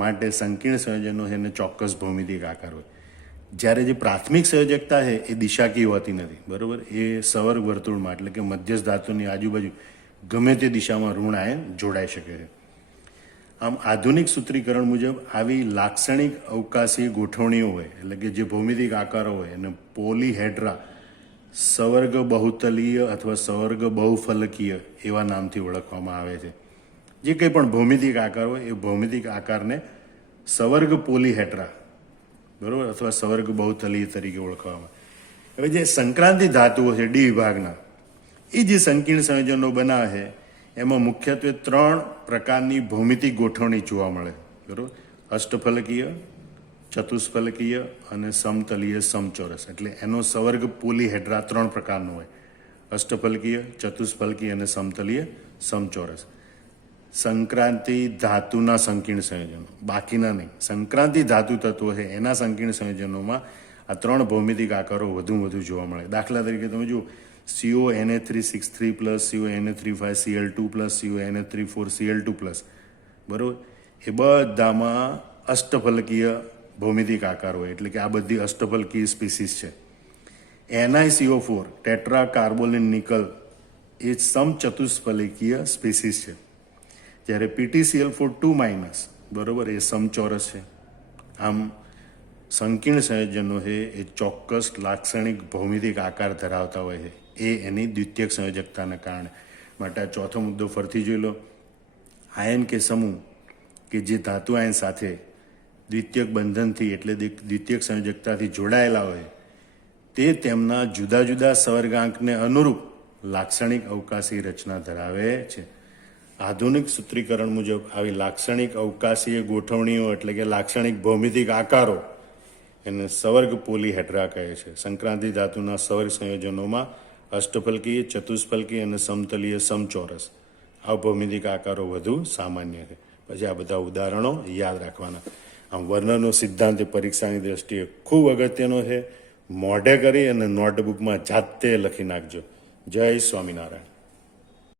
માટે સંકીર્ણ સંયોજનો એને ચોક્કસ ભૌમિતિક આકાર હોય. જ્યારે જે પ્રાથમિક સંયોજકતા છે એ દિશાકીય હોતી નથી. બરોબર. એ સવર્ગ વર્તુળમાં એટલે કે મધ્યસ્થ ધાતુની આજુબાજુ ગમે તે દિશામાં ઋણ આયન જોડાઈ શકે છે. આમ આધુનિક સૂત્રીકરણ મુજબ આવી લાક્ષણિક અવકાશી ગોઠવણીઓ હોય એટલે કે જે ભૌમિતિક આકારો હોય એને પોલીહેડ્રા, સવર્ગ બહુતલીય અથવા સવર્ગ બહુફલકીય એવા નામથી ઓળખવામાં આવે છે. જે કંઈ પણ ભૌમિતિક આકાર હોય એ ભૌમિતિક આકારને સવર્ગ પોલીહેડ્રા, બરોબર, અથવા સવર્ગ બહુતલીય તરીકે ઓળખવામાં. હવે જે સંક્રાંતિ ધાતુઓ છે ડી વિભાગના, એ જે સંકીર્ણ સંયોજનો બનાવે છે એમાં મુખ્યત્વે 3 પ્રકારની ભૌમિતિક ગોઠવણી જોવા મળે. બરોબર. અષ્ટફલકીય, ચતુષ્ફલકીય અને સમતલીય સમચોરસ. એટલે એનો સવર્ગ પોલીહેડ્રા 3 પ્રકારનો હોય: અષ્ટફલકીય, ચતુષ્ફલકીય અને સમતલીય સમચોરસ. સંક્રાંતિ ધાતુના સંકીર્ણ સંયોજનો, બાકીના નહીં. સંક્રાંતિ ધાતુ તત્વો છે એના સંકીર્ણ સંયોજનોમાં આ 3 ભૌમિતિક આકારો વધુ જોવા મળે. દાખલા તરીકે તમે જુઓ CONA363 plus CONA35Cl2 plus CONA34Cl2 plus, બરોબર, એ બધામાં અષ્ટફલકીય ભૌમિતિક આકાર હોય એટલે કે આ બધી અષ્ટફલકીય સ્પીસીસ છે. NiCO4 ટેટ્રા કાર્બોલિન નિકલ એ સમચતુષ્ફલકીય સ્પીસીસ છે. જ્યારે PtCl4 2 માઇનસ, બરોબર, એ સમચોરસ છે. આમ સંકીર્ણ સંયોજનો છે એ ચોક્કસ લાક્ષણિક ભૌમિતિક આકાર ધરાવતા હોય છે એ એની દ્વિતીયક સંયોજકતાના કારણે. માટે આ ચોથો મુદ્દો ફરીથી જોઈ લો. આયન કે સમૂહ કે જે ધાતુ આયન સાથે દ્વિતીયક બંધનથી એટલે દ્વિતીયક સંયોજકતાથી જોડાયેલા હોય તે તેમના જુદા જુદા સવર્ગાંકને અનુરૂપ લાક્ષણિક અવકાશી રચના ધરાવે છે. આધુનિક સૂત્રીકરણ મુજબ આવી લાક્ષણિક અવકાશીય ગોઠવણીઓ એટલે કે લાક્ષણિક ભૌમિતિક આકારો એને સવર્ગ પોલીહેડ્રા કહે છે. સંક્રાંતિ ધાતુના સવર્ગ સંયોજનોમાં અષ્ટફલકીય, ચતુષ્ફલકીય અને સમતલીય સમચોરસ આ ભૌમિતિક આકારો વધુ સામાન્ય છે. પછી આ બધા ઉદાહરણો યાદ રાખવાના. આમ વર્નરનો સિદ્ધાંત પરીક્ષાની દ્રષ્ટિએ ખૂબ અગત્યનો છે. મોઢે કરી અને નોટબુકમાં જાતે લખી નાખજો. જય સ્વામિનારાયણ.